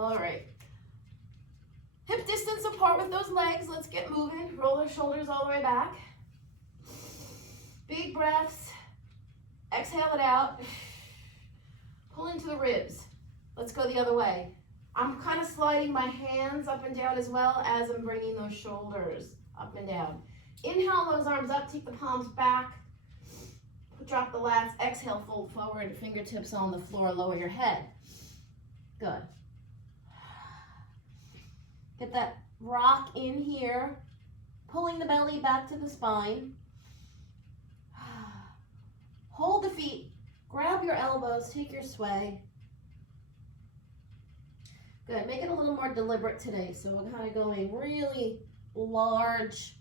All right. Hip distance apart with those legs. Let's get moving. Roll the shoulders all the way back. Big breaths. Exhale it out. Pull into the ribs. Let's go the other way. I'm kind of sliding my hands up and down as well as I'm bringing those shoulders up and down. Inhale those arms up, take the palms back. Drop the lats. Exhale, fold forward, fingertips on the floor, lower your head. Good. Get that rock in here, pulling the belly back to the spine. Hold the feet, grab your elbows, take your sway. Good, make it a little more deliberate today. So we're kind of going really large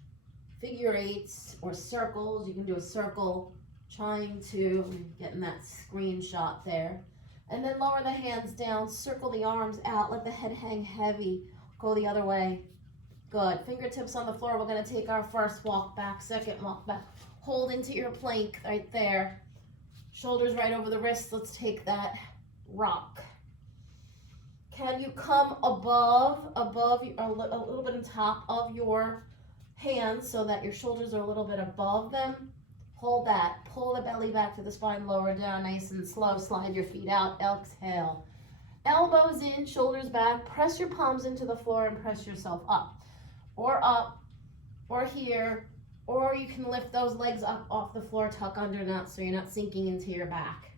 figure eights or circles. You can do a circle, trying to, getting that screenshot there. And then lower the hands down, circle the arms out, let the head hang heavy. Go the other way. Good. Fingertips on the floor. We're going to take our first walk back, second walk back. Hold into your plank right there. Shoulders right over the wrists. Let's take that rock. Can you come above a little bit on top of your hands so that your shoulders are a little bit above them? Hold that. Pull the belly back to the spine, lower down nice and slow. Slide your feet out. Exhale. Elbows in, shoulders back. Press your palms into the floor and press yourself up, or here, or you can lift those legs up off the floor, tuck under that so you're not sinking into your back.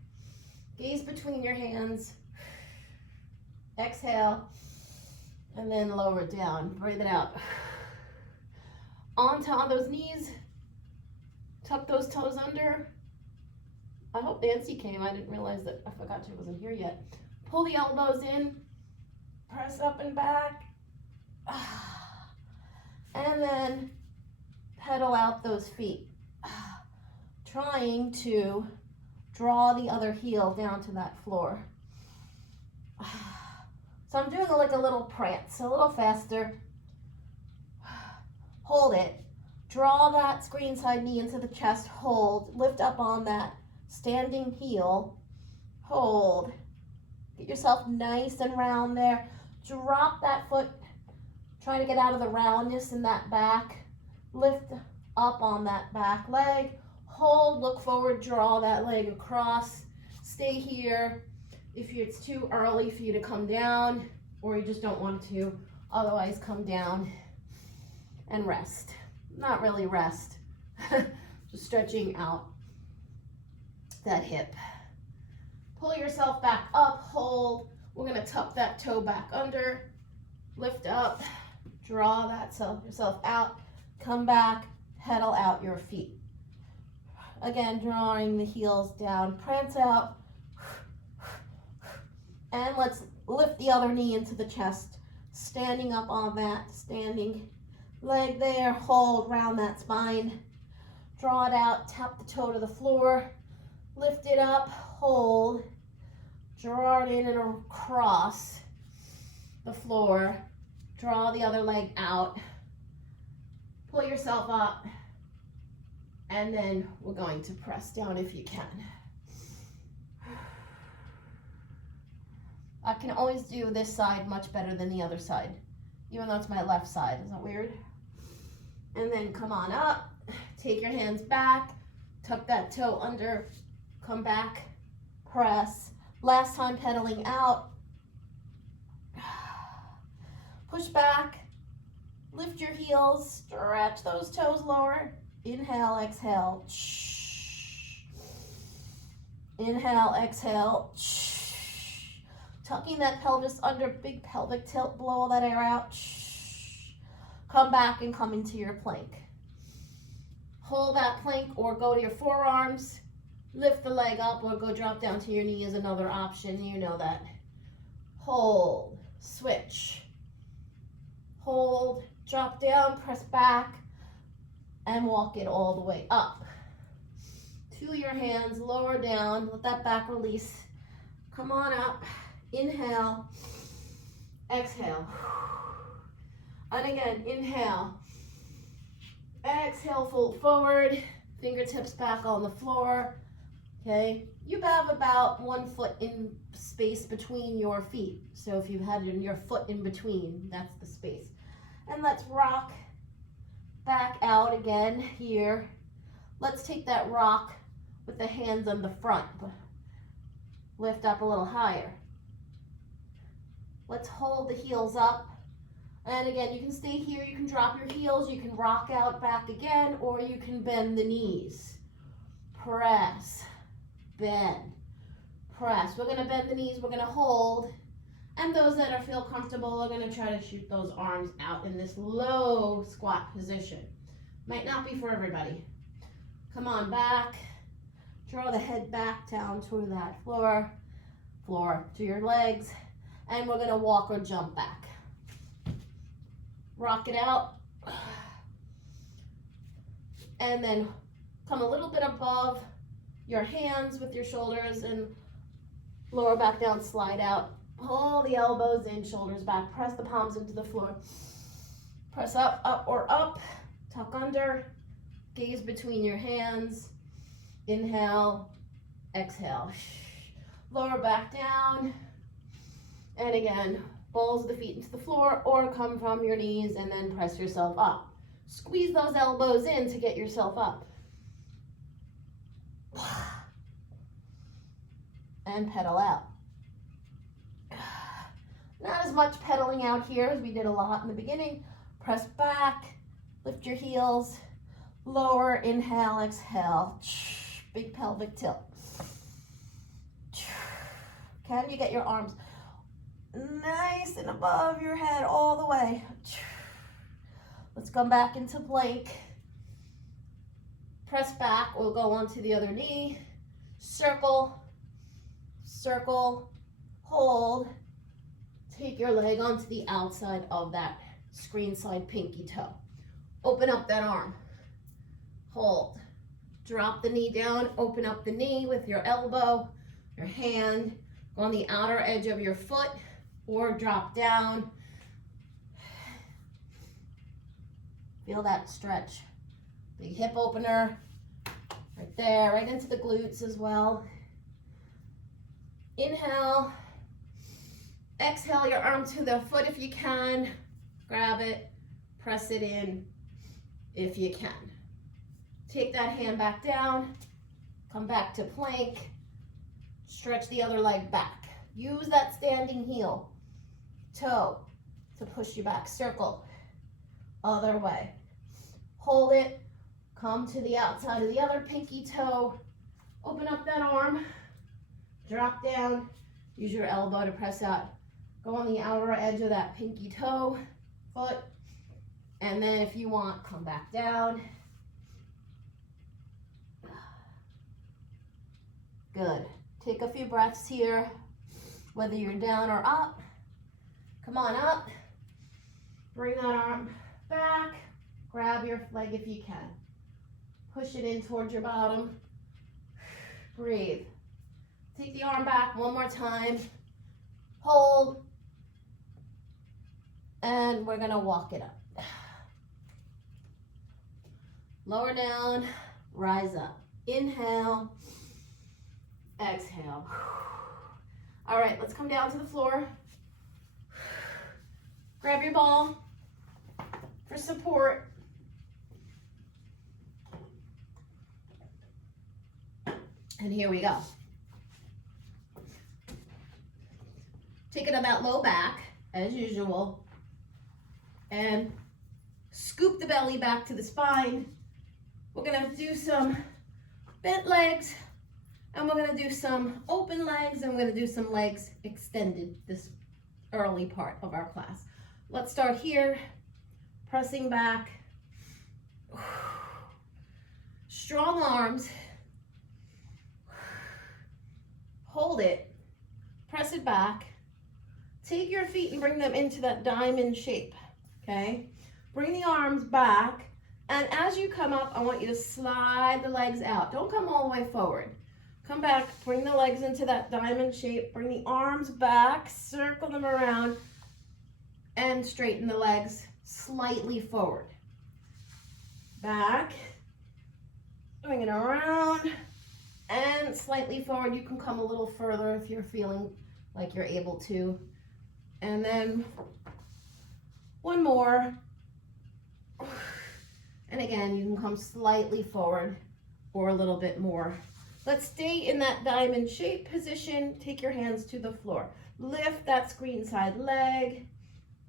Gaze between your hands. Exhale, and then lower it down. Breathe it out. On those knees. Tuck those toes under. I hope Nancy came. I didn't realize that. I forgot she wasn't here yet. Pull the elbows in. Press up and back. And then pedal out those feet. Trying to draw the other heel down to that floor. So I'm doing like a little prance, a little faster. Hold it. Draw that screen side knee into the chest. Hold. Lift up on that standing heel. Hold. Get yourself nice and round there. Drop that foot. Try to get out of the roundness in that back. Lift up on that back leg. Hold. Look forward. Draw that leg across. Stay here. If it's too early for you to come down, or you just don't want to, otherwise come down and rest. Not really rest, just stretching out that hip. Pull yourself back up, hold. We're gonna tuck that toe back under, lift up, draw that yourself out, come back, pedal out your feet. Again, drawing the heels down, prance out. And let's lift the other knee into the chest, standing up on that standing leg there. Hold, round that spine. Draw it out, tap the toe to the floor. Lift it up, hold. Draw it in and across the floor. Draw the other leg out. Pull yourself up. And then we're going to press down if you can. I can always do this side much better than the other side, even though it's my left side. Is that weird? And then come on up, take your hands back, tuck that toe under, come back, press. Last time pedaling out. Push back, lift your heels, stretch those toes lower. Inhale, exhale. Inhale, exhale. Tucking that pelvis under, big pelvic tilt, blow all that air out. Come back and come into your plank. Hold that plank or go to your forearms. Lift the leg up or go drop down to your knee is another option. You know that. Hold, switch. Hold, drop down, press back, and walk it all the way up. To your hands, lower down, let that back release. Come on up. Inhale, exhale, and again, inhale, exhale, fold forward, fingertips back on the floor, okay, you have about 1 foot in space between your feet. So if you had your foot in between, that's the space. And let's rock back out again here. Let's take that rock with the hands on the front. Lift up a little higher. Let's hold the heels up. And again, you can stay here, you can drop your heels, you can rock out back again, or you can bend the knees. Press, bend, press. We're gonna bend the knees, we're gonna hold. And those that feel comfortable are gonna try to shoot those arms out in this low squat position. Might not be for everybody. Come on back. Draw the head back down to that floor to your legs. And we're gonna walk or jump back. Rock it out. And then come a little bit above your hands with your shoulders and lower back down, slide out. Pull the elbows in, shoulders back. Press the palms into the floor. Press up, up, or up. Tuck under. Gaze between your hands. Inhale, exhale. Lower back down. And again, balls of the feet into the floor or come from your knees and then press yourself up. Squeeze those elbows in to get yourself up. And pedal out. Not as much pedaling out here as we did a lot in the beginning. Press back, lift your heels, lower, inhale, exhale. Big pelvic tilt. Can you get your arms nice and above your head all the way? Let's come back into plank. Press back, we'll go onto the other knee. Circle, circle, hold. Take your leg onto the outside of that screen side pinky toe. Open up that arm. Hold. Drop the knee down, open up the knee with your elbow, your hand. Go on the outer edge of your foot or drop down. Feel that stretch. Big hip opener. Right there, right into the glutes as well. Inhale. Exhale your arm to the foot if you can. Grab it, press it in if you can. Take that hand back down, come back to plank, stretch the other leg back. Use that standing heel, toe to push you back. Circle, other way. Hold it, come to the outside of the other pinky toe, open up that arm, drop down, use your elbow to press out. Go on the outer edge of that pinky toe, foot, and then if you want, come back down. Good. Take a few breaths here, whether you're down or up. Come on up. Bring that arm back. Grab your leg if you can. Push it in towards your bottom. Breathe. Take the arm back one more time. Hold. And we're gonna walk it up. Lower down, rise up. Inhale, exhale. All right, let's come down to the floor. Grab your ball for support. And here we go. Take it on that low back, as usual, and scoop the belly back to the spine. We're gonna do some bent legs, and we're gonna do some open legs, and we're gonna do some legs extended this early part of our class. Let's start here, pressing back. Strong arms. Hold it, press it back. Take your feet and bring them into that diamond shape, okay? Bring the arms back, and as you come up, I want you to slide the legs out. Don't come all the way forward. Come back, bring the legs into that diamond shape, bring the arms back, circle them around, and straighten the legs slightly forward. Back, bring it around, and slightly forward. You can come a little further if you're feeling like you're able to. And then one more. And again, you can come slightly forward or a little bit more. Let's stay in that diamond shape position. Take your hands to the floor. Lift that screen side leg.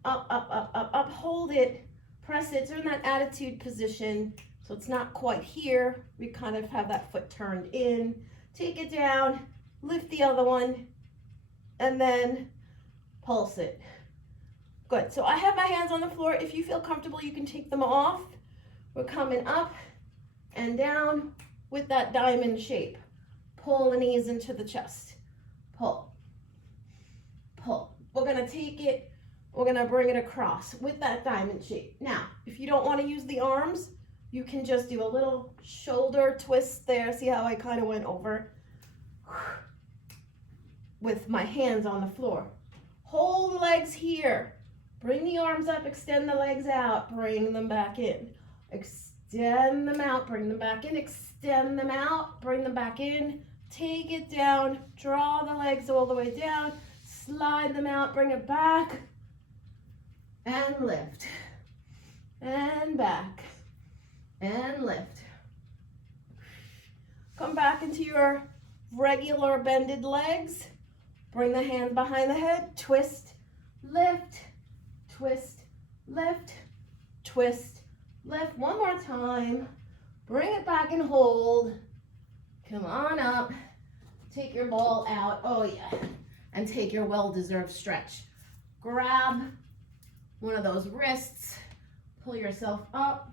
Up, up, up, up, up. Hold it. Press it. It's in that attitude position. So it's not quite here. We kind of have that foot turned in. Take it down. Lift the other one. And then pulse it. Good. So I have my hands on the floor. If you feel comfortable, you can take them off. We're coming up and down with that diamond shape. Pull the knees into the chest. Pull. Pull. We're going to take it. We're going to bring it across with that diamond shape. Now, if you don't want to use the arms, you can just do a little shoulder twist there. See how I kind of went over with my hands on the floor. Hold the legs here. Bring the arms up, extend the legs out, bring them back in. Extend them out, bring them back in, extend them out, bring them back in. Take it down, draw the legs all the way down, slide them out, bring it back, and lift, and back, and lift. Come back into your regular bended legs. Bring the hand behind the head, twist, lift, twist, lift, twist, lift. One more time. Bring it back and hold. Come on up. Take your ball out. Oh yeah. And take your well-deserved stretch. Grab one of those wrists. Pull yourself up.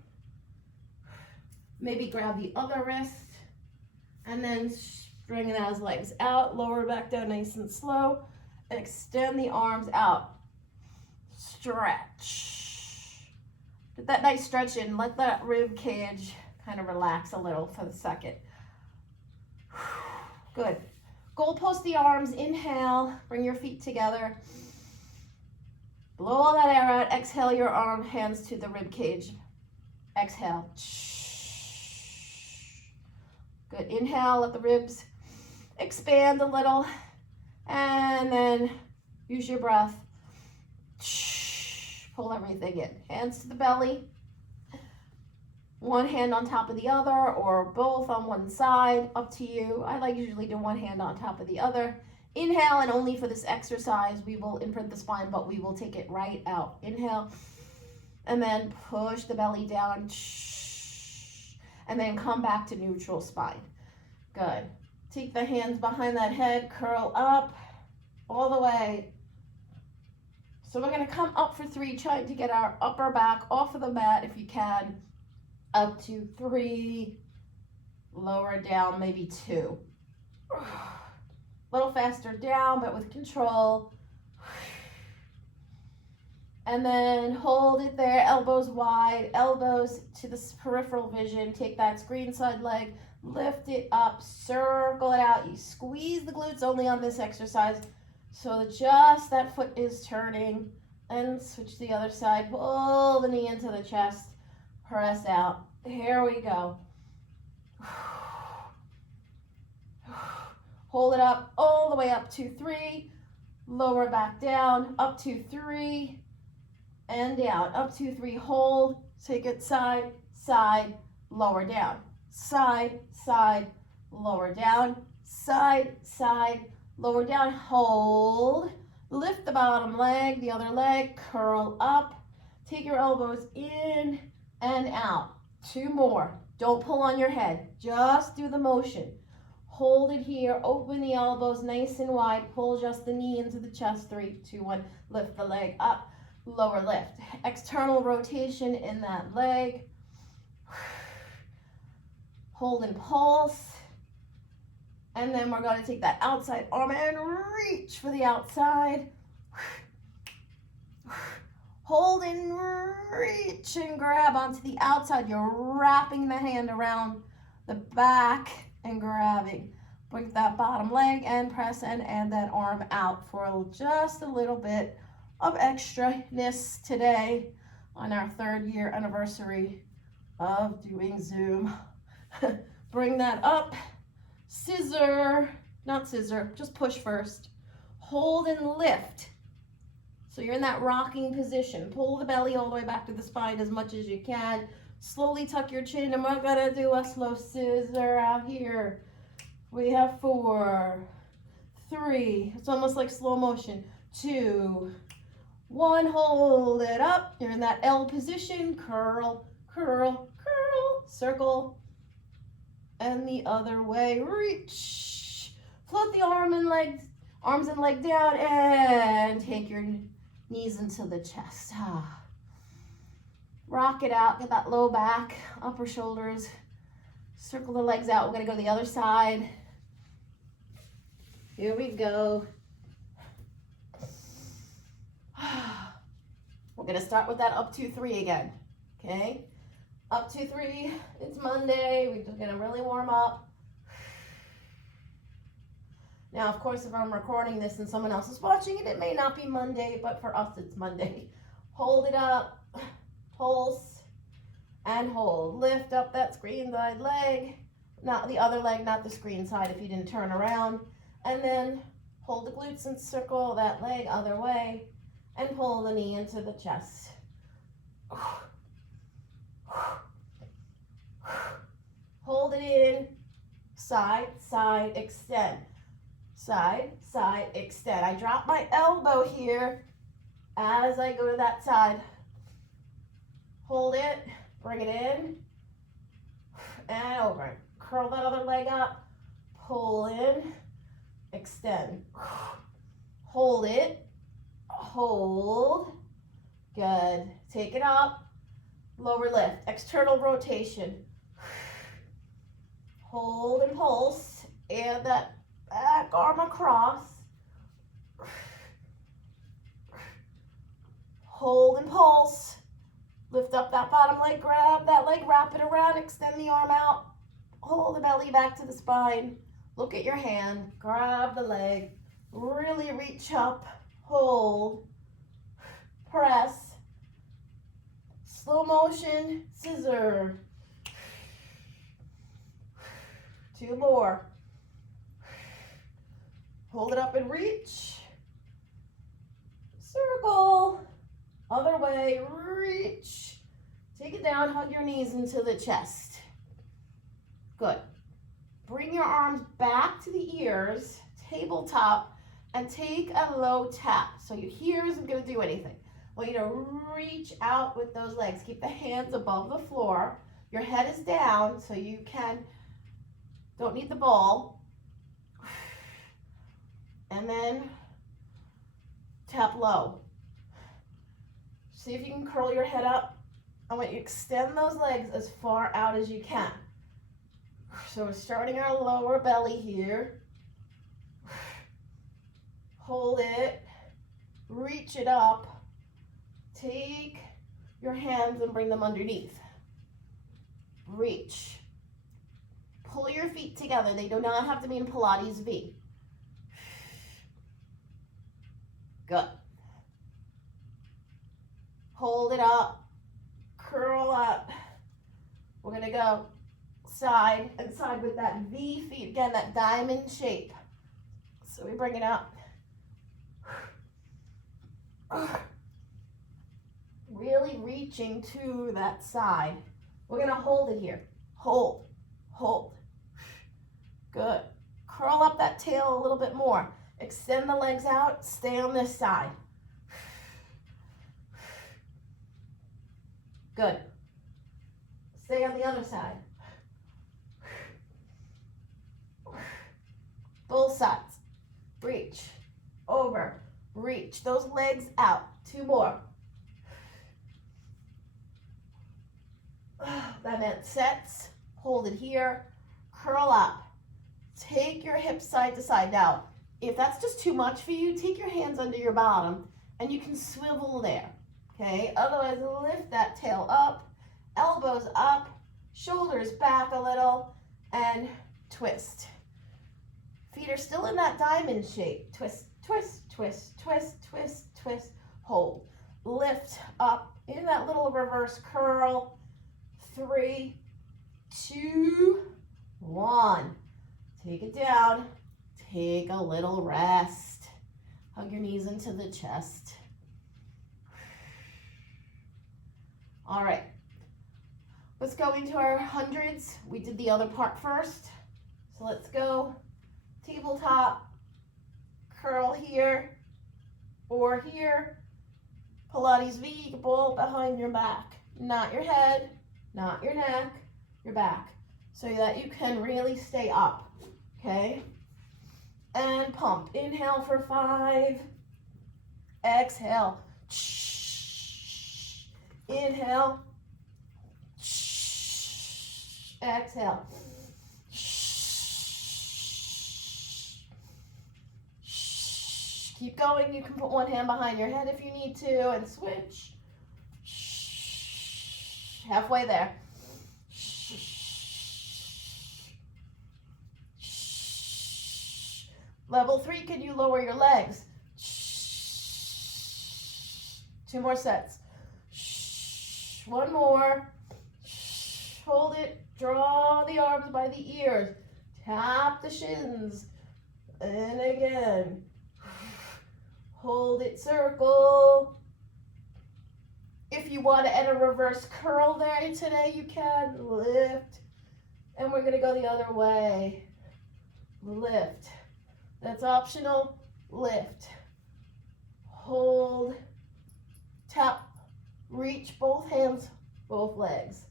Maybe grab the other wrist. And then bring those legs out. Lower back down nice and slow. Extend the arms out. Stretch. Get that nice stretch in. Let that rib cage kind of relax a little for the second. Good. Goalpost the arms. Inhale. Bring your feet together. Blow all that air out. Exhale your arm, hands to the rib cage. Exhale. Good. Inhale. Let the ribs expand a little. And then use your breath. Pull everything in. Hands to the belly. One hand on top of the other or both on one side. Up to you. I like usually do one hand on top of the other. Inhale, and only for this exercise we will imprint the spine, but we will take it right out. Inhale. And then push the belly down. And then come back to neutral spine. Good. Take the hands behind that head. Curl up all the way. So we're going to come up for 3, trying to get our upper back off of the mat if you can. Up to 3, lower down, maybe 2. A little faster down, but with control. And then hold it there, elbows wide, elbows to the peripheral vision. Take that screen side leg, lift it up, circle it out. You squeeze the glutes only on this exercise. So just that foot is turning, and switch to the other side. Pull the knee into the chest, press out. Here we go. Hold it up all the way up to 3, lower back down, up to 3, and down, up to 3, hold, take it side, side, lower down, side, side, lower down, side, side, lower down, hold, lift the bottom leg, the other leg, curl up, take your elbows in and out. 2 more. Don't pull on your head, just do the motion. Hold it here, open the elbows nice and wide, pull just the knee into the chest. 3, 2, 1, lift the leg up, lower lift. External rotation in that leg. Hold and pulse. And then we're going to take that outside arm and reach for the outside. Hold and reach and grab onto the outside. You're wrapping the hand around the back and grabbing. Bring that bottom leg and press and add that arm out for just a little bit of extra-ness today on our 3rd year anniversary of doing Zoom. Bring that up, scissor, not scissor, just push first. Hold and lift. So you're in that rocking position. Pull the belly all the way back to the spine as much as you can. Slowly tuck your chin, and we're gonna do a slow scissor out here. We have 4, 3, it's almost like slow motion. 2, 1, hold it up. You're in that L position. Curl, curl, curl, circle. And the other way, reach. Float the arms and leg down, and take your knees into the chest. Rock it out, get that low back, upper shoulders. Circle the legs out. We're gonna go to the other side. Here we go. We're gonna start with that up 2, 3 again, okay? Up 2, 3, it's Monday. We're just gonna really warm up. Now, of course, if I'm recording this and someone else is watching it, it may not be Monday, but for us, it's Monday. Hold it up, pulse, and hold. Lift up that screen side leg, not the other leg, not the screen side if you didn't turn around. And then hold the glutes and circle that leg other way, and pull the knee into the chest. Hold it in, side, side, extend. Side, side, extend. I drop my elbow here as I go to that side. Hold it, bring it in, and over. Curl that other leg up, pull in, extend. Hold it, hold, good. Take it up, lower lift, external rotation. Hold and pulse, and that back arm across. Hold and pulse. Lift up that bottom leg, grab that leg, wrap it around, extend the arm out. Hold the belly back to the spine. Look at your hand, grab the leg, really reach up, hold, press, slow motion, scissor. 2 more. Hold it up and reach. Circle. Other way, reach. Take it down, hug your knees into the chest. Good. Bring your arms back to the ears, tabletop, and take a low tap. So your here isn't going to do anything. I want you to reach out with those legs. Keep the hands above the floor. Your head is down, so you don't need the ball. And then tap low. See if you can curl your head up. I want you to extend those legs as far out as you can. So we're starting our lower belly here. Hold it, reach it up. Take your hands and bring them underneath. Reach. Pull your feet together. They do not have to be in Pilates V. Good. Hold it up, curl up. We're gonna go side and side with that V feet. Again, that diamond shape. So we bring it up. Really reaching to that side. We're gonna hold it here. Hold, hold. Good. Curl up that tail a little bit more. Extend the legs out, stay on this side. Good. Stay on the other side. Both sides. Reach. Over. Reach. Those legs out. 2 more. That meant sets. Hold it here. Curl up. Take your hips side to side. Now, if that's just too much for you, take your hands under your bottom and you can swivel there. Okay, otherwise lift that tail up, elbows up, shoulders back a little, and twist. Feet are still in that diamond shape. Twist, twist, twist, twist, twist, twist, hold. Lift up in that little reverse curl. 3, 2, 1. Take it down. Take a little rest. Hug your knees into the chest. All right. Let's go into our hundreds. We did the other part first. So let's go tabletop, curl here or here. Pilates V, you can pull behind your back. Not your head, not your neck, your back. So that you can really stay up, okay? And pump. Inhale for 5. Exhale. Inhale. Exhale. Keep going. You can put one hand behind your head if you need to and switch. Halfway there. Level 3, can you lower your legs? 2 more sets. One more. Hold it. Draw the arms by the ears. Tap the shins. And again. Hold it, circle. If you want to add a reverse curl there today, you can. Lift. And we're going to go the other way. Lift. That's optional. Lift. Hold. Tap. Reach both hands, both legs.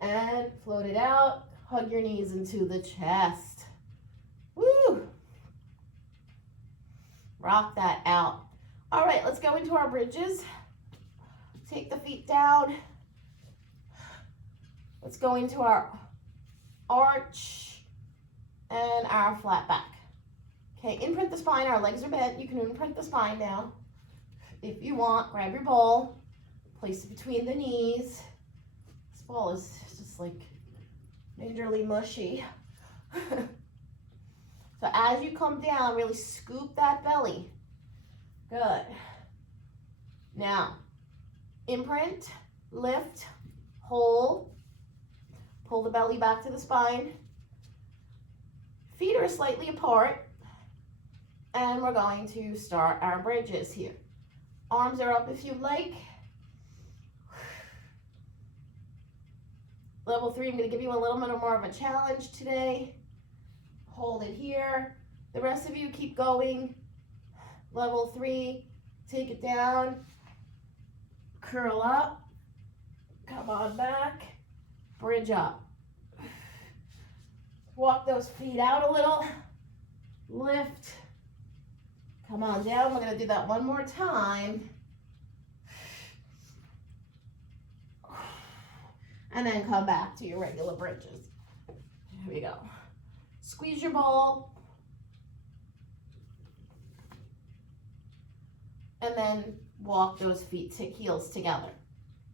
And float it out. Hug your knees into the chest. Woo! Rock that out. All right, let's go into our bridges. Take the feet down. Let's go into our arch and our flat back. Okay, imprint the spine. Our legs are bent. You can imprint the spine now. If you want, grab your ball. Place it between the knees. This ball is just like majorly mushy. So as you come down, really scoop that belly. Good. Now, imprint, lift, hold. Pull the belly back to the spine. Feet are slightly apart. And we're going to start our bridges here. Arms are up if you like. Level 3, I'm going to give you a little bit more of a challenge today. Hold it here. The rest of you keep going. Level 3, take it down. Curl up. Come on back. Bridge up. Walk those feet out a little. Lift. Come on down. We're going to do that one more time. And then come back to your regular bridges. Here we go. Squeeze your ball. And then walk those feet, heels together.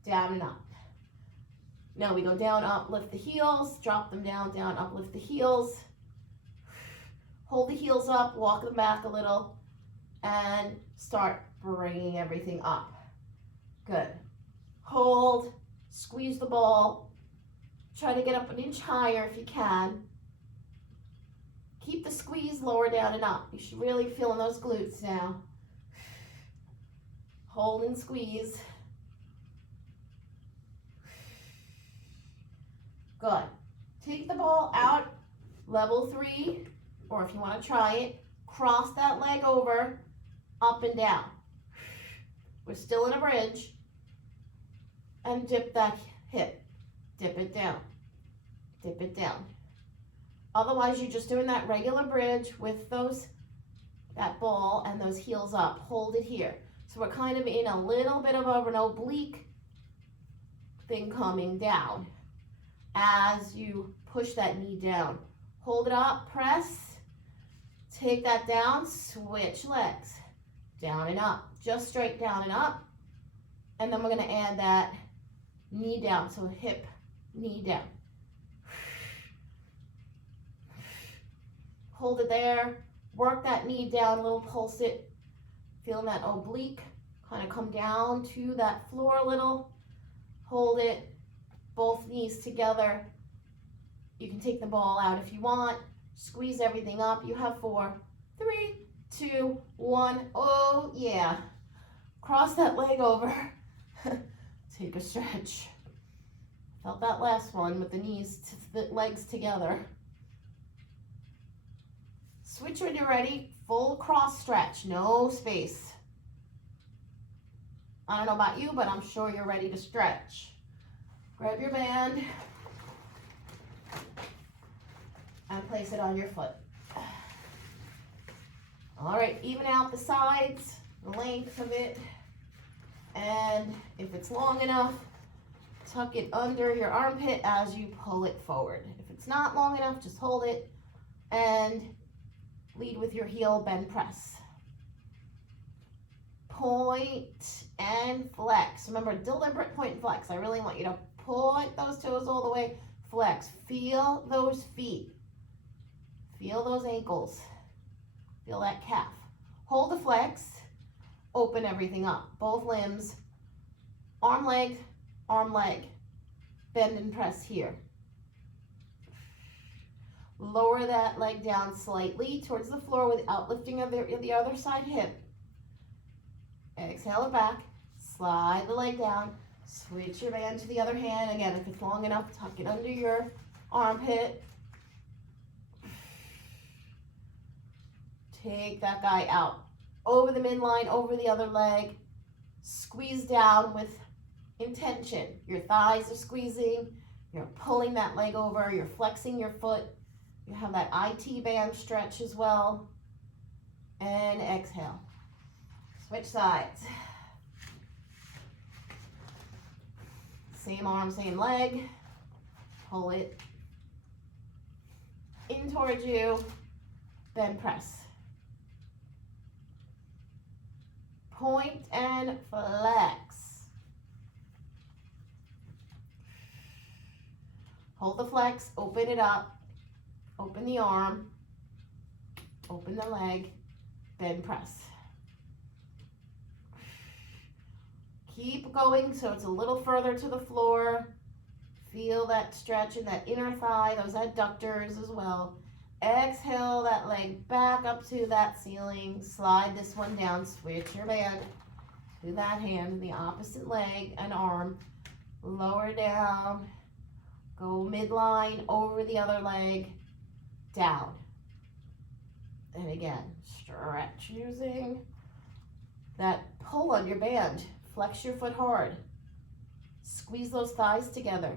Down and up. Now we go down, up, lift the heels. Drop them down, down, up, lift the heels. Hold the heels up, walk them back a little. And start bringing everything up. Good. Hold. Squeeze the ball. Try to get up an inch higher if you can. Keep the squeeze lower down and up. You should really feel in those glutes now. Hold and squeeze. Good. Take the ball out, level 3, or if you want to try it, cross that leg over, up and down. We're still in a bridge. And dip that hip. Dip it down. Dip it down. Otherwise, you're just doing that regular bridge with that ball and those heels up. Hold it here. So we're kind of in a little bit of an oblique thing coming down as you push that knee down. Hold it up, press, take that down, switch legs, down and up, just straight down and up. And then we're gonna add that knee down, so hip, knee down. Hold it there, work that knee down a little, pulse it, feeling that oblique, kind of come down to that floor a little. Hold it, both knees together. You can take the ball out if you want. Squeeze everything up. You have 4, 3, 2, 1. Oh, yeah. Cross that leg over. Take a stretch. Felt that last one with the knees, the legs together. Switch when you're ready. Full cross stretch, no space. I don't know about you, but I'm sure you're ready to stretch. Grab your band and place it on your foot. All right, even out the sides, the length of it. And if it's long enough, tuck it under your armpit as you pull it forward. If it's not long enough, just hold it and lead with your heel bend press. Point and flex. Remember, deliberate point and flex. I really want you to point those toes all the way. Flex. Feel those feet. Feel those ankles. Feel that calf. Hold the flex. Open everything up. Both limbs. Arm, leg, arm, leg. Bend and press here. Lower that leg down slightly towards the floor without lifting the other side hip. Exhale it back. Slide the leg down. Switch your band to the other hand. Again, if it's long enough, tuck it under your armpit. Take that guy out. Over the midline, over the other leg. Squeeze down with intention. Your thighs are squeezing. You're pulling that leg over. You're flexing your foot. You have that IT band stretch as well. And exhale. Switch sides. Same arm, same leg. Pull it in towards you. Bend press. Point and flex. Hold the flex, open it up. Open the arm, open the leg, bend press. Keep going so it's a little further to the floor. Feel that stretch in that inner thigh, those adductors as well. Exhale that leg back up to that ceiling. Slide this one down, switch your band to that hand, the opposite leg and arm. Lower down, go midline over the other leg. Down. And again, stretch using that pull on your band. Flex your foot hard. Squeeze those thighs together.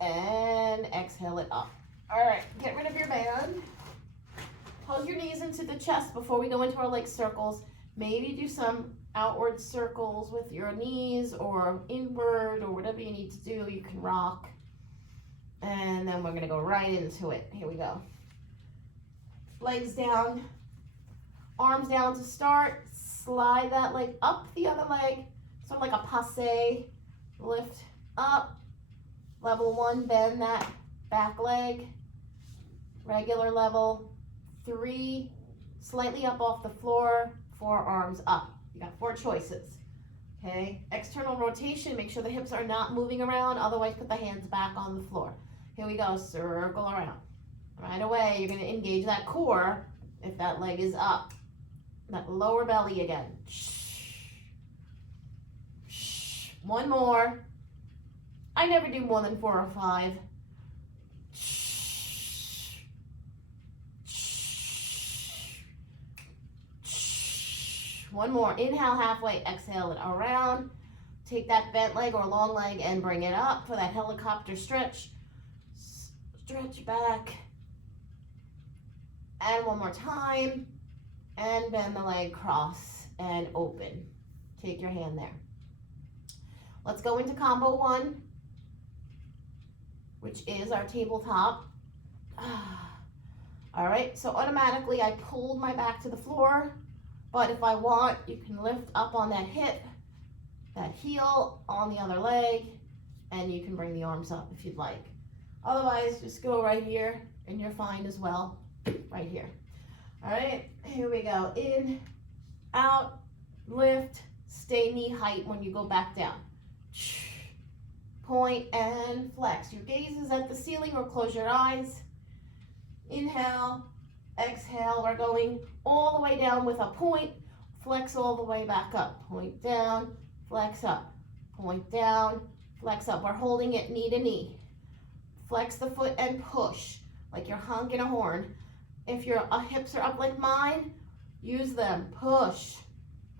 And exhale it up. All right, get rid of your band. Hug your knees into the chest before we go into our leg circles. Maybe do some outward circles with your knees or inward or whatever you need to do. You can rock. And then we're gonna go right into it. Here we go. Legs down, arms down to start. Slide that leg up the other leg, sort of like a passe. Lift up. Level 1, bend that back leg. Regular level 3, slightly up off the floor, 4 arms up. You got 4 choices. Okay, external rotation, make sure the hips are not moving around, otherwise put the hands back on the floor. Here we go, circle around. Right away, you're gonna engage that core if that leg is up. That lower belly again. One more. I never do more than 4 or 5. One more. Inhale halfway, exhale it around. Take that bent leg or long leg and bring it up for that helicopter stretch. Stretch back. And one more time. And bend the leg, cross, and open. Take your hand there. Let's go into combo 1, which is our tabletop. All right, so automatically I pulled my back to the floor, but if I want, you can lift up on that hip, that heel on the other leg, and you can bring the arms up if you'd like. Otherwise, just go right here, and you're fine as well, right here. All right, here we go. In, out, lift, stay knee height when you go back down. Point and flex. Your gaze is at the ceiling or close your eyes. Inhale, exhale. We're going all the way down with a point. Flex all the way back up. Point down, flex up. Point down, flex up. We're holding it knee to knee. Flex the foot and push like you're honking a horn. If your hips are up like mine, use them. Push,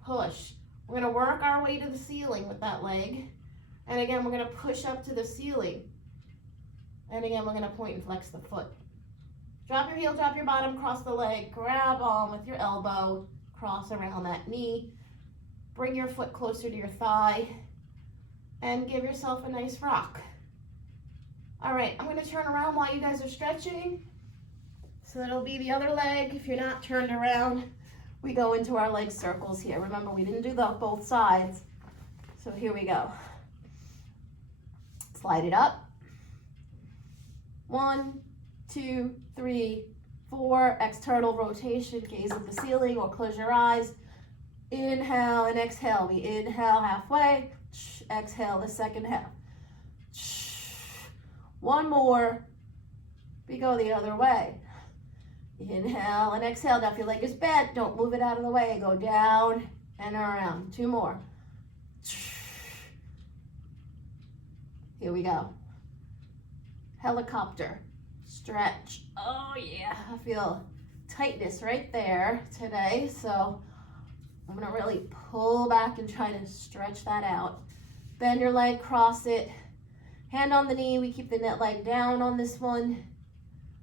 push. We're going to work our way to the ceiling with that leg. And again, we're going to push up to the ceiling. And again, we're going to point and flex the foot. Drop your heel, drop your bottom, cross the leg. Grab on with your elbow. Cross around that knee. Bring your foot closer to your thigh. And give yourself a nice rock. All right, I'm going to turn around while you guys are stretching. So that'll be the other leg. If you're not turned around, we go into our leg circles here. Remember, we didn't do both sides. So here we go. Slide it up. 1, 2, 3, 4. External rotation. Gaze at the ceiling or close your eyes. Inhale and exhale. We inhale halfway. Exhale the second half. One more. We go the other way. Inhale and exhale. Now if your leg is bent, don't move it out of the way. Go down and around. 2 more. Here we go. Helicopter. Stretch. Oh yeah, I feel tightness right there today. So I'm gonna really pull back and try to stretch that out. Bend your leg, cross it. Hand on the knee. We keep the net leg down on this one.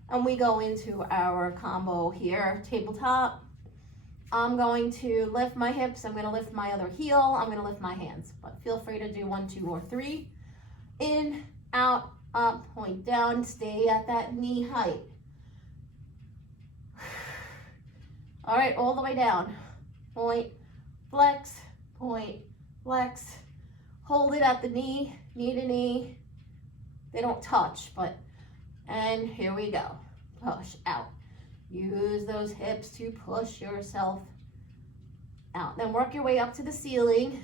And we go into our combo here, tabletop. I'm going to lift my hips. I'm going to lift my other heel. I'm going to lift my hands. But feel free to do 1, 2, or 3. In, out, up, point down. Stay at that knee height. All right, all the way down. Point, flex, point, flex. Hold it at the knee to knee. They don't touch, but, and here we go. Push out. Use those hips to push yourself out. Then work your way up to the ceiling.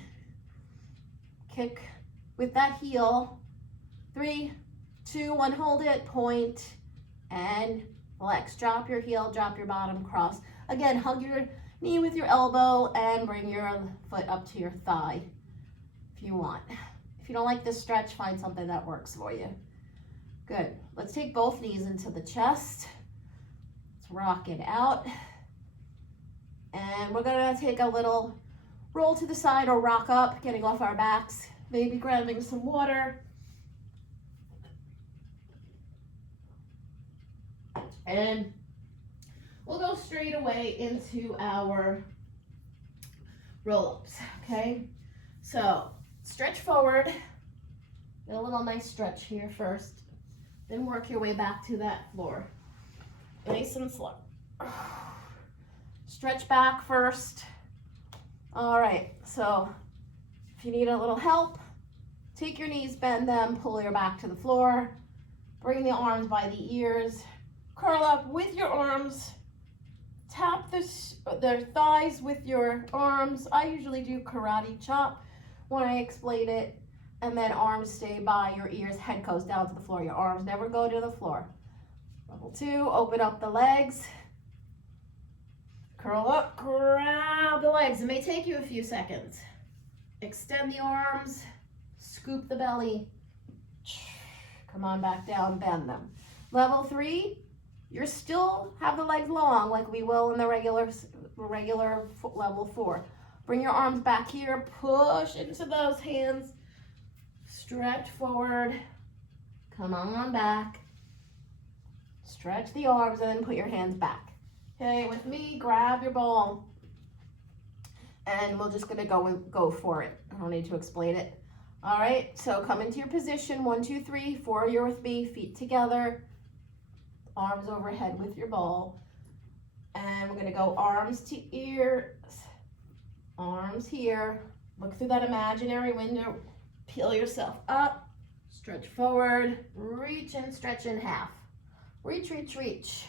Kick with that heel. 3, 2, 1, hold it, point, and flex. Drop your heel, drop your bottom, cross. Again, hug your knee with your elbow and bring your foot up to your thigh if you want. If you don't like this stretch, find something that works for you. Good. Let's take both knees into the chest. Let's rock it out. And we're going to take a little roll to the side or rock up, getting off our backs, maybe grabbing some water. And we'll go straight away into our roll-ups, okay? So stretch forward. Get a little nice stretch here first. Then work your way back to that floor. Nice and slow. Stretch back first. All right, so if you need a little help, take your knees, bend them, pull your back to the floor. Bring the arms by the ears. Curl up with your arms. Tap their thighs with your arms. I usually do karate chop when I explain it. And then arms stay by your ears, head goes down to the floor. Your arms never go to the floor. Level 2, open up the legs. Curl up, grab the legs. It may take you a few seconds. Extend the arms, scoop the belly. Come on back down, bend them. Level 3, you still have the legs long like we will in the regular level 4. Bring your arms back here, push into those hands. Stretch forward, come on back, stretch the arms and then put your hands back. Okay, with me, grab your ball and we're just gonna go for it. I don't need to explain it. All right, so come into your position, 1, 2, 3, 4, you're with me, feet together, arms overhead with your ball. And we're gonna go arms to ears, arms here, look through that imaginary window. Peel yourself up, stretch forward, reach and stretch in half. Reach, reach, reach.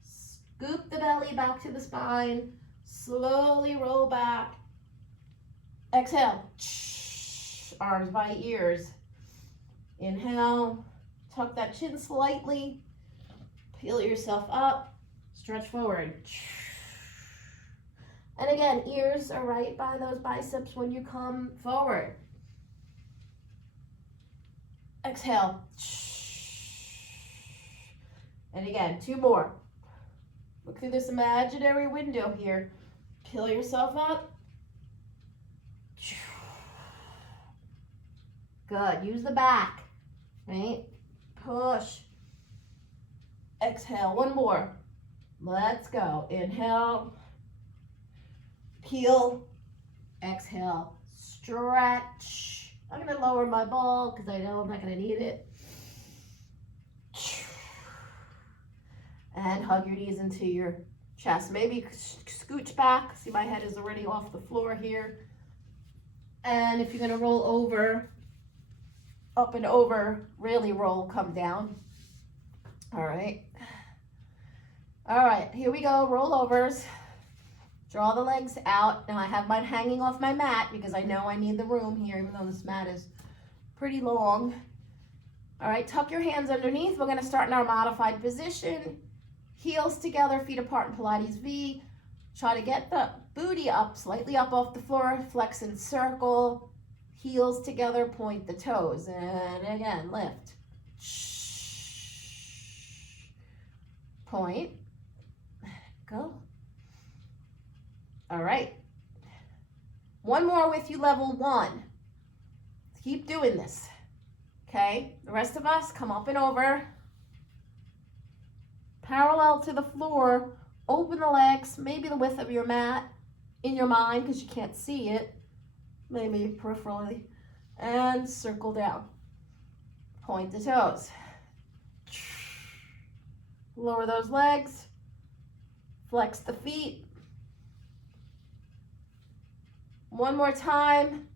Scoop the belly back to the spine. Slowly roll back. Exhale. Arms by ears. Inhale. Tuck that chin slightly. Peel yourself up, stretch forward. And again, ears are right by those biceps when you come forward. Exhale. And again, 2 more. Look through this imaginary window here. Peel yourself up. Good. Use the back. Right? Push. Exhale. 1 more. Let's go. Inhale. Peel. Exhale. Stretch. I'm going to lower my ball because I know I'm not going to need it. And hug your knees into your chest. Maybe scooch back. See, my head is already off the floor here. And if you're going to roll over, up and over, really roll, come down. All right. All right, here we go, rollovers. Draw the legs out. Now I have mine hanging off my mat because I know I need the room here, even though this mat is pretty long. All right, tuck your hands underneath. We're gonna start in our modified position. Heels together, feet apart in Pilates V. Try to get the booty up, slightly up off the floor, flex and circle. Heels together, point the toes. And again, lift. Point. Go. All right. 1 more with you, level 1. Keep doing this. Okay? The rest of us, come up and over. Parallel to the floor. Open the legs, maybe the width of your mat in your mind because you can't see it. Maybe peripherally. And circle down. Point the toes. Lower those legs. Flex the feet. 1 more time.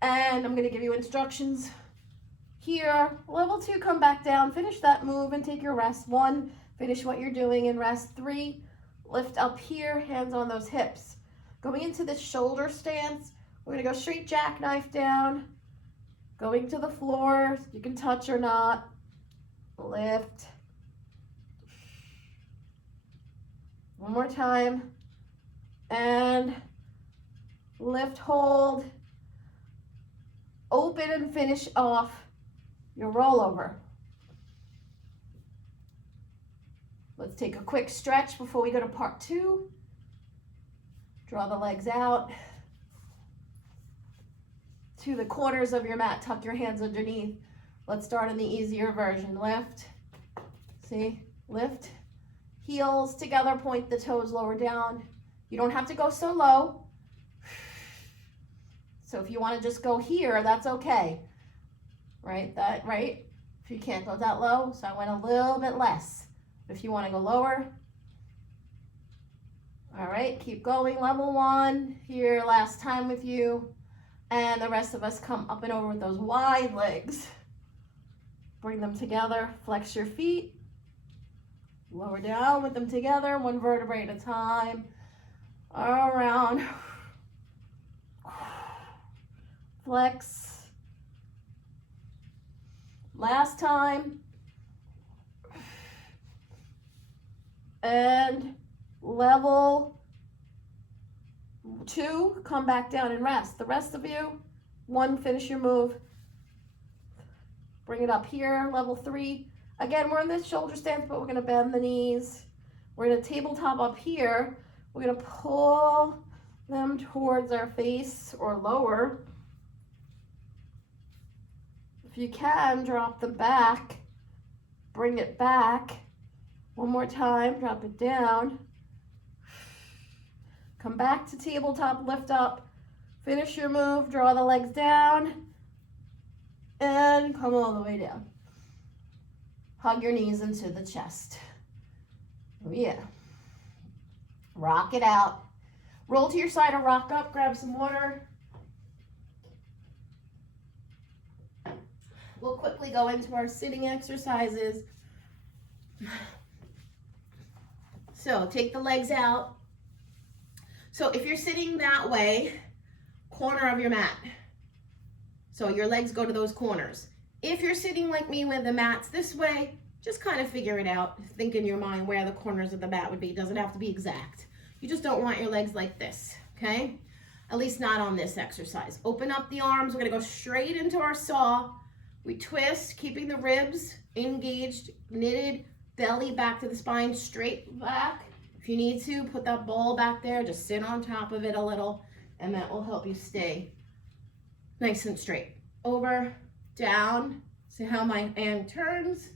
And I'm going to give you instructions here. Level 2, come back down. Finish that move and take your rest. 1, finish what you're doing and rest. 3, lift up here, hands on those hips. Going into this shoulder stance, we're going to go straight jackknife down. Going to the floor. You can touch or not. Lift. 1 more time. And lift, hold. Open and finish off your rollover. Let's take a quick stretch before we go to part 2. Draw the legs out to the corners of your mat. Tuck your hands underneath. Let's start in the easier version. Lift. See? Lift. Heels together, point the toes lower down. You don't have to go so low. So if you want to just go here, that's okay. Right? If you can't go that low, so I went a little bit less. If you want to go lower. All right, keep going. Level 1 here, last time with you. And the rest of us come up and over with those wide legs. Bring them together, flex your feet. Lower down with them together, 1 vertebrae at a time. Around. Flex. Last time. And level 2, come back down and rest. The rest of you, 1, finish your move. Bring it up here, level 3. Again, we're in this shoulder stance, but we're gonna bend the knees. We're gonna tabletop up here. We're gonna pull them towards our face or lower. If you can, drop them back. Bring it back. 1 more time, drop it down. Come back to tabletop, lift up. Finish your move, draw the legs down. And come all the way down. Hug your knees into the chest. Oh yeah. Rock it out. Roll to your side or rock up, grab some water. We'll quickly go into our sitting exercises. So take the legs out. So if you're sitting that way, corner of your mat. So your legs go to those corners. If you're sitting like me with the mats this way, Just kind of figure it out. Think in your mind where the corners of the mat would be. It doesn't have to be exact. You just don't want your legs like this, okay? At least not on this exercise. Open up the arms. We're gonna go straight into our saw. We twist, keeping the ribs engaged, knitted, belly back to the spine, straight back. If you need to, put that ball back there. Just sit on top of it a little, and that will help you stay nice and straight. Over, down. See how my hand turns?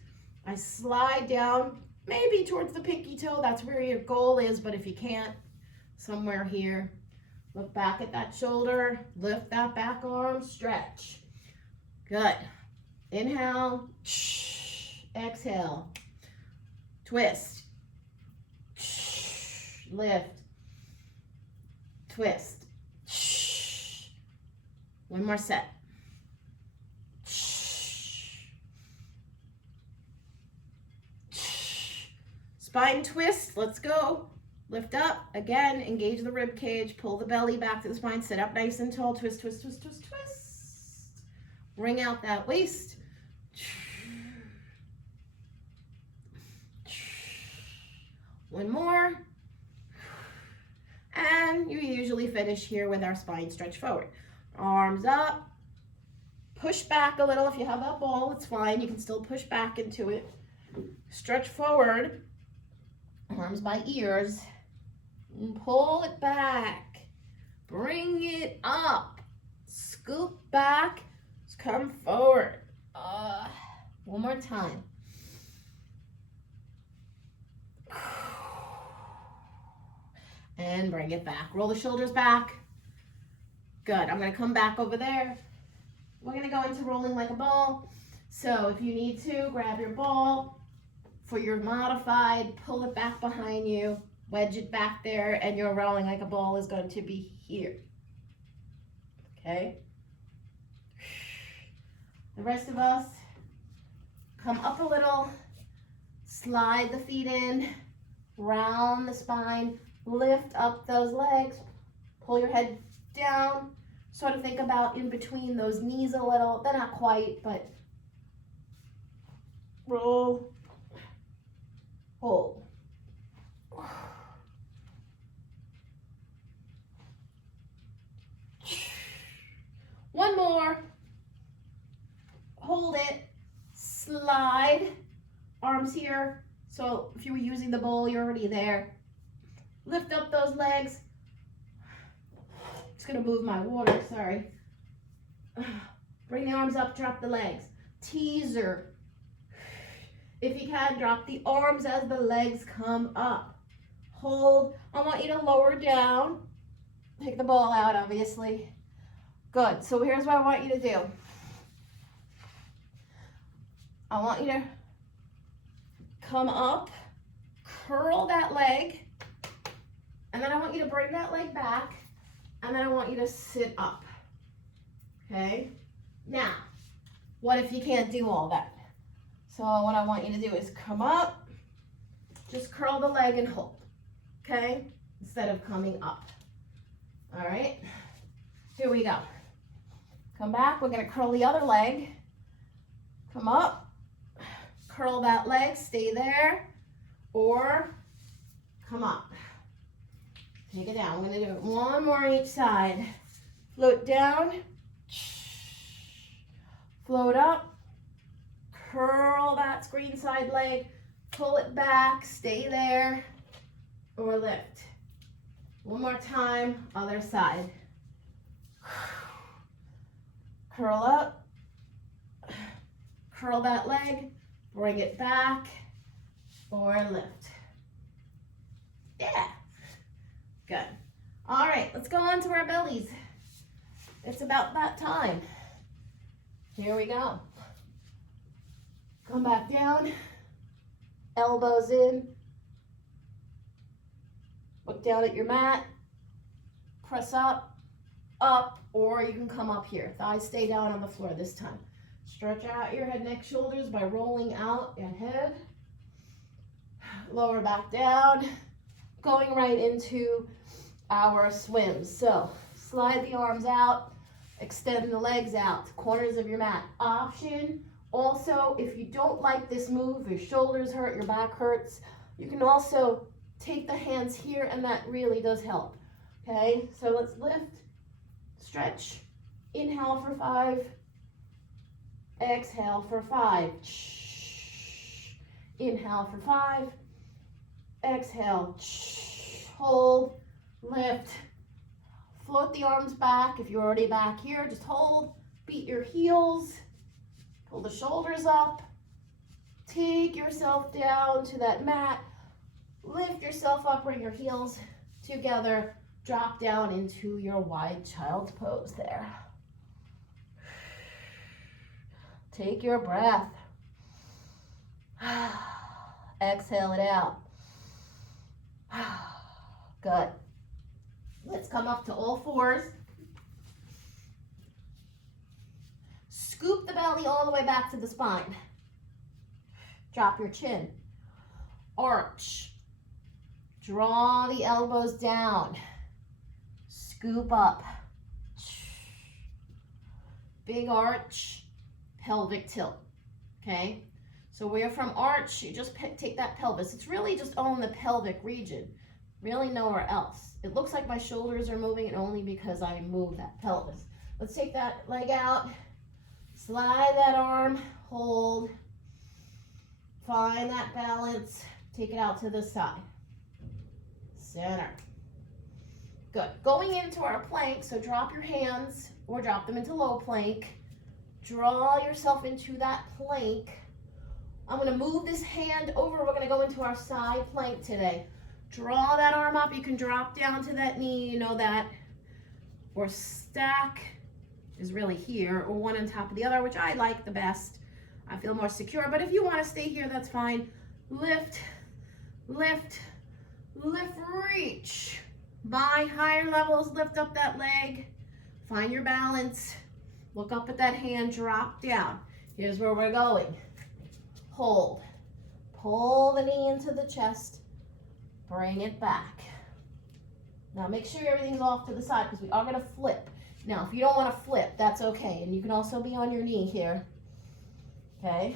I slide down, maybe towards the pinky toe. That's where your goal is, but if you can't, somewhere here. Look back at that shoulder, lift that back arm, stretch. Good. Inhale, exhale, twist, lift, twist. One more set. Spine twist, let's go. Lift up, again, engage the rib cage, pull the belly back to the spine, sit up nice and tall, twist, twist, twist, twist, twist. Bring out that waist. One more. And you usually finish here with our spine stretch forward. Arms up, push back a little. If you have that ball, it's fine. You can still push back into it. Stretch forward, arms by ears, and pull it back. Bring it up. Scoop back, come forward. One more time. And bring it back. Roll the shoulders back. Good. I'm going to come back over there. We're going to go into rolling like a ball. So if you need to, grab your ball. For your modified, pull it back behind you, wedge it back there, and your rolling like a ball is going to be here. Okay? The rest of us, come up a little, slide the feet in, round the spine, lift up those legs, pull your head down, sort of think about in between those knees a little. They're not quite, but roll, hold. One more. Hold it. Slide. Arms here. So if you were using the bowl, you're already there. Lift up those legs. Just gonna move my water, sorry. Bring the arms up, drop the legs. Teaser. If you can, drop the arms as the legs come up. Hold. I want you to lower down. Take the ball out, obviously. Good. So here's what I want you to do. I want you to come up, curl that leg, and then I want you to bring that leg back, and then I want you to sit up. Okay? Now, what if you can't do all that? So what I want you to do is come up, just curl the leg and hold, okay? Instead of coming up. All right? Here we go. Come back, we're gonna curl the other leg. Come up, curl that leg, stay there, or come up. Take it down. I'm gonna do it one more each side. Float down, float up, curl that screen side leg, pull it back, stay there, or lift. One more time, other side. Curl up, curl that leg, bring it back, or lift. Yeah, good. All right, let's go on to our bellies. It's about that time. Here we go. Come back down, elbows in, look down at your mat, press up, or you can come up here. Thighs stay down on the floor this time. Stretch out your head, neck, shoulders by rolling out your head. Lower back down, going right into our swims. So slide the arms out, extend the legs out, corners of your mat. Option, Also, if you don't like this move, your shoulders hurt, your back hurts, you can also take the hands here, and that really does help. Okay, so let's lift, stretch, inhale for 5, exhale for 5. Inhale for 5, exhale, hold, lift, float the arms back. If you're already back here, just hold, beat your heels, pull the shoulders up, take yourself down to that mat, lift yourself up, bring your heels together, drop down into your wide child's pose there. Take your breath. Exhale it out. Good. Let's come up to all fours. Scoop the belly all the way back to the spine. Drop your chin. Arch. Draw the elbows down. Scoop up. Big arch, pelvic tilt. Okay? So we're from arch, you just take that pelvis. It's really just on the pelvic region, really nowhere else. It looks like my shoulders are moving, and only because I move that pelvis. Let's take that leg out, slide that arm, hold, find that balance, take it out to the side. Center. Good. Going into our plank, so drop your hands or drop them into low plank. Draw yourself into that plank. I'm going to move this hand over. We're going to go into our side plank today. Draw that arm up. You can drop down to that knee, you know that. Or stack is really here, or one on top of the other, which I like the best. I feel more secure, but if you want to stay here, that's fine. Lift, lift, lift, reach. By higher levels, lift up that leg. Find your balance. Look up at that hand, drop down. Here's where we're going. Hold. Pull the knee into the chest. Bring it back. Now make sure everything's off to the side because we are going to flip. Now, if you don't want to flip, that's okay. And you can also be on your knee here. Okay?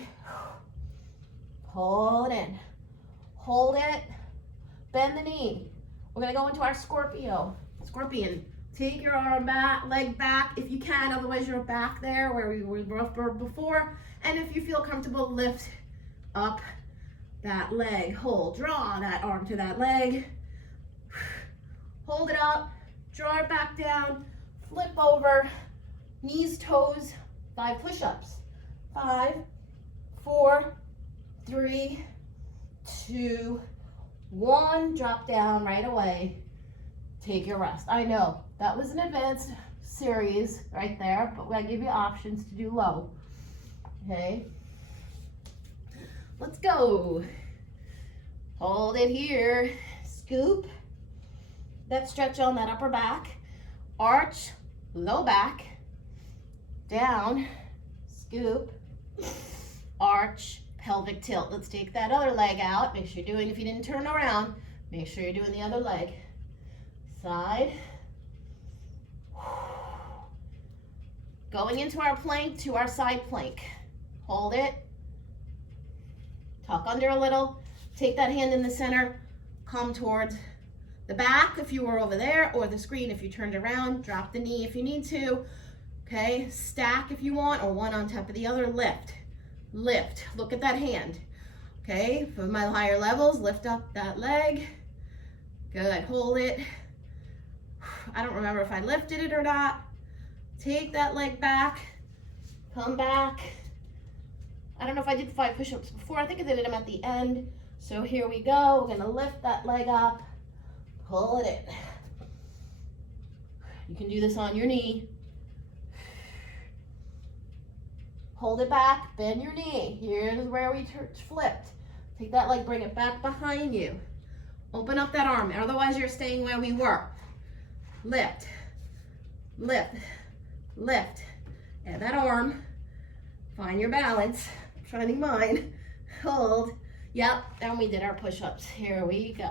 Pull it in. Hold it. Bend the knee. We're going to go into our scorpion. Take your arm back, leg back if you can. Otherwise, you're back there where we were before. And if you feel comfortable, lift up that leg. Hold. Draw that arm to that leg. Hold it up. Draw it back down. Flip over. Knees, toes. 5 push-ups. 5, 4, 3, 2, 1. Drop down right away. Take your rest. I know that was an advanced series right there, but I give you options to do low. Okay. Let's go. Hold it here. Scoop. That stretch on that upper back. Arch, low back. Down. Scoop. Arch, pelvic tilt. Let's take that other leg out. Make sure you're doing, if you didn't turn around, make sure you're doing the other leg. Side. Going into our plank to our side plank. Hold it. Tuck under a little. Take that hand in the center. Come towards the back if you were over there, or the screen if you turned around. Drop the knee if you need to. Okay, stack if you want, or one on top of the other. Lift. Lift. Look at that hand. Okay, for my higher levels, lift up that leg. Good. Hold it. I don't remember if I lifted it or not. Take that leg back. Come back. I don't know if I did 5 push-ups before. I think I did them at the end. So here we go. We're going to lift that leg up. Pull it in. You can do this on your knee. Hold it back. Bend your knee. Here's where we flipped. Take that leg, bring it back behind you. Open up that arm. Otherwise, you're staying where we were. Lift. Lift. Lift. And that arm. Find your balance. I'm finding mine. Hold. Yep, and we did our push-ups. Here we go.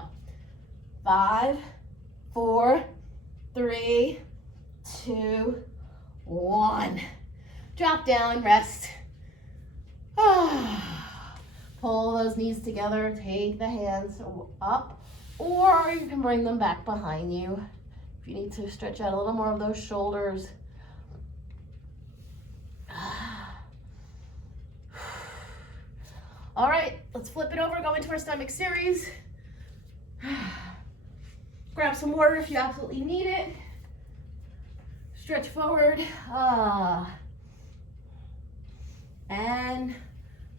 5, 4, 3, 2, 1. Drop down, rest. Pull those knees together, take the hands up, or you can bring them back behind you. If you need to stretch out a little more of those shoulders. All right, let's flip it over, go into our stomach series. Grab some water if you absolutely need it. Stretch forward. And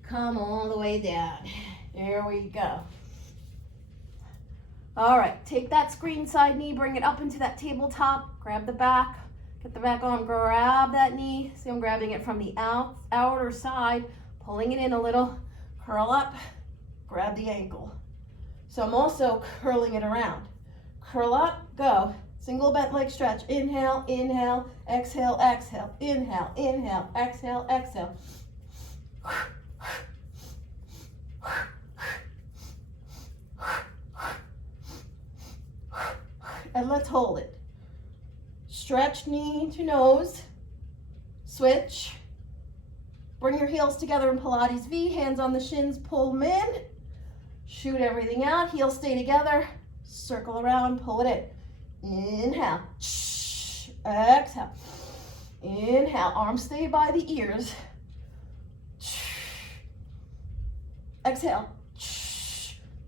come all the way down. There we go. All right, take that screen side knee, bring it up into that tabletop, grab the back, get the back arm, grab that knee. See, I'm grabbing it from the outer side, pulling it in a little, curl up, grab the ankle. So I'm also curling it around. Curl up, go. Single bent leg stretch. Inhale, inhale, exhale, exhale. Inhale, inhale, exhale, exhale. And let's hold it. Stretch knee to nose. Switch. Bring your heels together in Pilates V. Hands on the shins, pull them in. Shoot everything out. Heels stay together. Circle around, pull it in. Inhale. Exhale. Inhale. Arms stay by the ears. Exhale.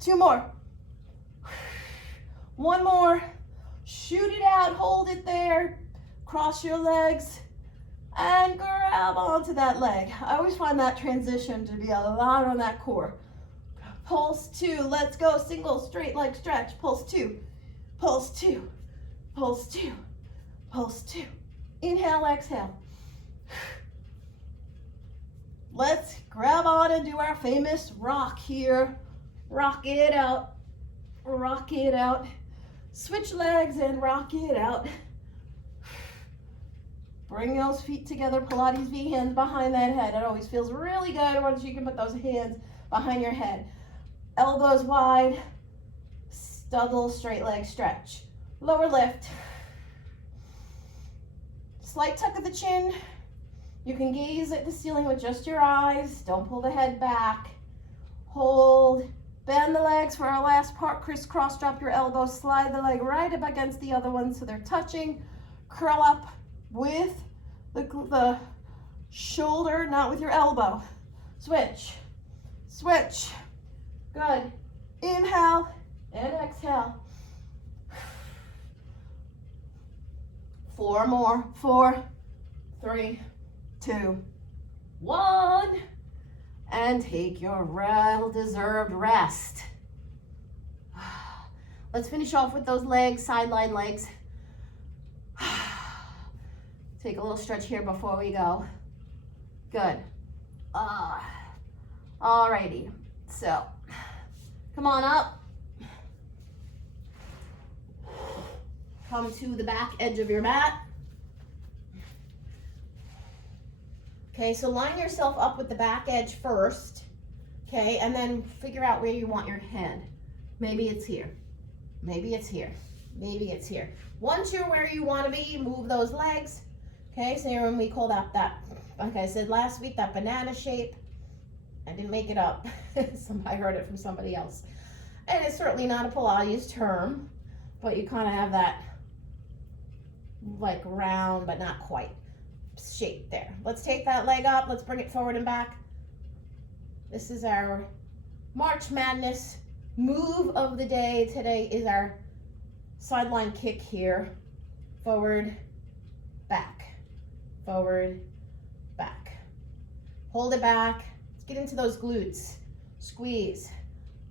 2 more. 1 more. Shoot it out, hold it there. Cross your legs and grab onto that leg. I always find that transition to be a lot on that core. Pulse 2, let's go. Single straight leg stretch. Pulse 2, pulse 2, pulse 2, pulse 2. Inhale, exhale. Let's grab on and do our famous rock here. Rock it out, rock it out. Switch legs and rock it out. Bring those feet together, Pilates V, hands behind that head. It always feels really good once you can put those hands behind your head. Elbows wide, double straight leg stretch. Lower lift. Slight tuck of the chin. You can gaze at the ceiling with just your eyes. Don't pull the head back. Hold. Bend the legs for our last part. Crisscross, drop your elbows. Slide the leg right up against the other one so they're touching. Curl up with the shoulder, not with your elbow. Switch. Switch. Good. Inhale and exhale. 4 more. 4, 3, 2, 1. And take your well-deserved rest. Let's finish off with those legs, sideline legs. Take a little stretch here before we go. Good. Alrighty. So, come on up. Come to the back edge of your mat. Okay, so line yourself up with the back edge first, okay, and then figure out where you want your head. Maybe it's here, maybe it's here, maybe it's here. Once you're where you want to be, move those legs, okay, so when we call that, like I said last week, that banana shape. I didn't make it up. I heard it from somebody else. And it's certainly not a Pilates term, but you kind of have that like round, but not quite shape there. Let's take that leg up. Let's bring it forward and back. This is our March Madness move of the day. Today is our sideline kick here. Forward, back, forward, back. Hold it back. Let's get into those glutes. Squeeze.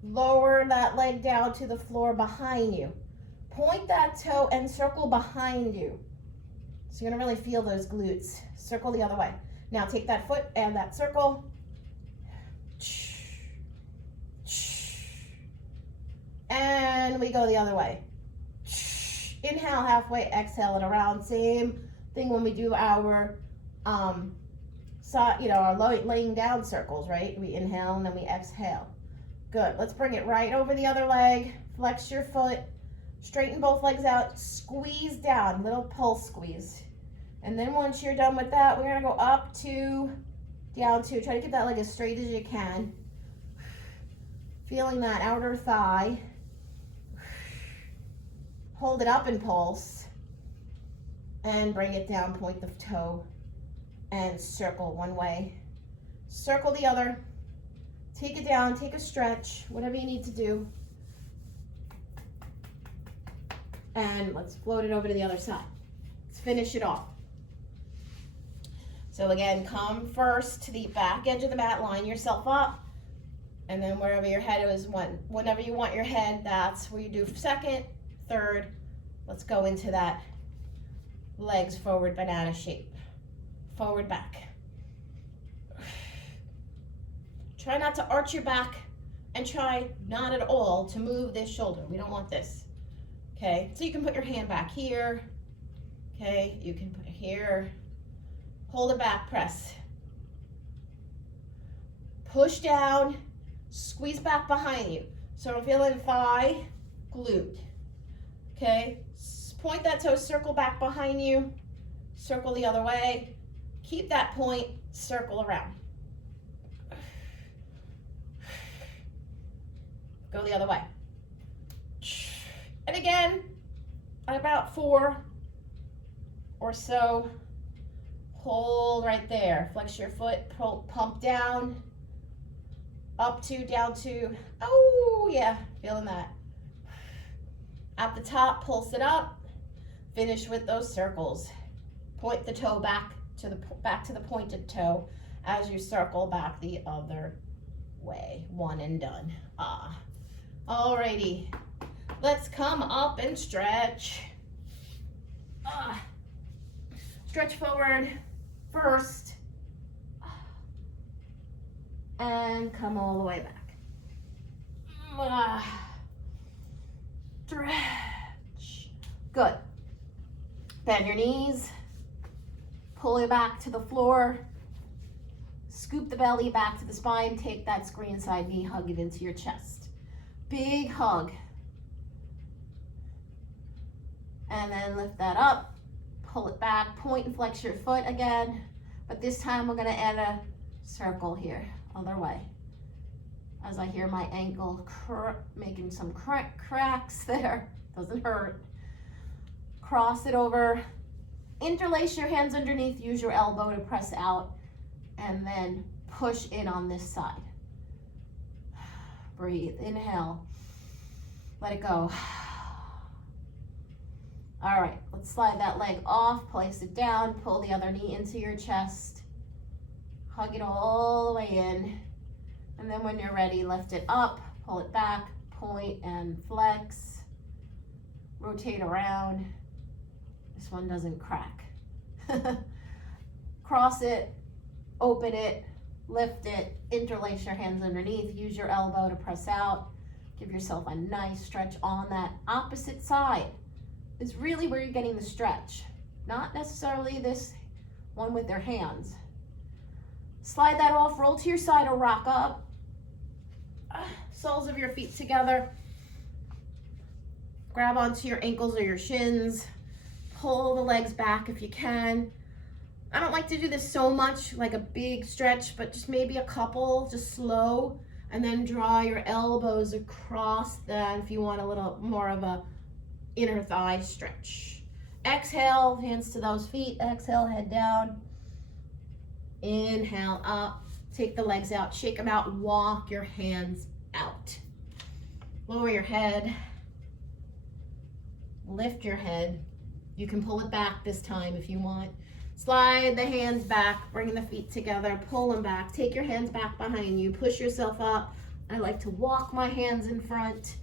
Lower that leg down to the floor behind you. Point that toe and circle behind you. So you're gonna really feel those glutes. Circle the other way. Now take that foot and that circle. And we go the other way. Inhale halfway, exhale it around. Same thing when we do our, our laying down circles, right? We inhale and then we exhale. Good. Let's bring it right over the other leg. Flex your foot. Straighten both legs out. Squeeze down. Little pulse squeeze. And then once you're done with that, we're going to go up to down to, try to get that leg as straight as you can. Feeling that outer thigh. Hold it up and pulse. And bring it down, point the toe, and circle one way. Circle the other. Take it down, take a stretch, whatever you need to do. And let's float it over to the other side. Let's finish it off. So again, come first to the back edge of the mat, line yourself up, and then wherever your head is, whenever you want your head, that's where you do second, third. Let's go into that legs forward banana shape. Forward, back. Try not to arch your back and try not at all to move this shoulder. We don't want this. Okay, so you can put your hand back here. Okay, you can put it here. Hold it back, press. Push down, squeeze back behind you. So I'm feeling thigh, glute. Okay, point that toe, circle back behind you, circle the other way. Keep that point, circle around. Go the other way. And again, about 4 or so. Hold right there. Flex your foot, pump down, up 2, down 2. Oh yeah, feeling that. At the top, pulse it up. Finish with those circles. Point the toe back to the pointed toe as you circle back the other way. One and done. Alrighty. Let's come up and stretch. Stretch forward first. And come all the way back. Stretch. Good. Bend your knees. Pull it back to the floor. Scoop the belly back to the spine. Take that screen side knee, hug it into your chest. Big hug. And then lift that up. Pull it back. Point and flex your foot again. But this time we're going to add a circle here. Other way. As I hear my ankle making some cracks there. Doesn't hurt. Cross it over. Interlace your hands underneath. Use your elbow to press out. And then push in on this side. Breathe. Inhale. Let it go. All right. Let's slide that leg off. Place it down. Pull the other knee into your chest. Hug it all the way in. And then when you're ready, lift it up. Pull it back. Point and flex. Rotate around. This one doesn't crack. Cross it. Open it, lift it, interlace your hands underneath, use your elbow to press out. Give yourself a nice stretch on that opposite side. Is really where you're getting the stretch, not necessarily this one with their hands. Slide that off, roll to your side or rock up. Soles of your feet together. Grab onto your ankles or your shins. Pull the legs back if you can. I don't like to do this so much, like a big stretch, but just maybe a couple, just slow, and then draw your elbows across that if you want a little more of a inner thigh stretch. Exhale, hands to those feet. Exhale, head down. Inhale, up. Take the legs out, shake them out, walk your hands out. Lower your head. Lift your head. You can pull it back this time if you want. Slide the hands back, bring the feet together, pull them back, take your hands back behind you, push yourself up. I like to walk my hands in front.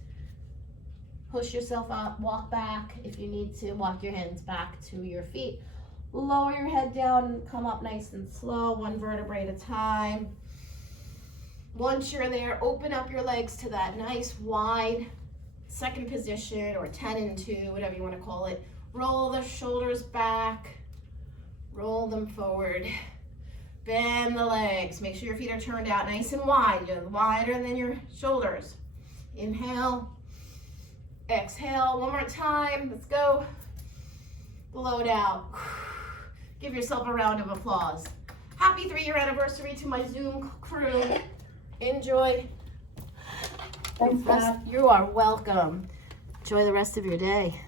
Push yourself up, walk back. If you need to, walk your hands back to your feet. Lower your head down and come up nice and slow, one vertebrae at a time. Once you're there, open up your legs to that nice wide second position or 10 and 2, whatever you want to call it. Roll the shoulders back. Roll them forward. Bend the legs. Make sure your feet are turned out nice and wide. You're wider than your shoulders. Inhale. Exhale. One more time. Let's go. Blow it out. Give yourself a round of applause. happy 3-year anniversary to my Zoom crew. Enjoy. Thanks, Beth. You are welcome. Enjoy the rest of your day.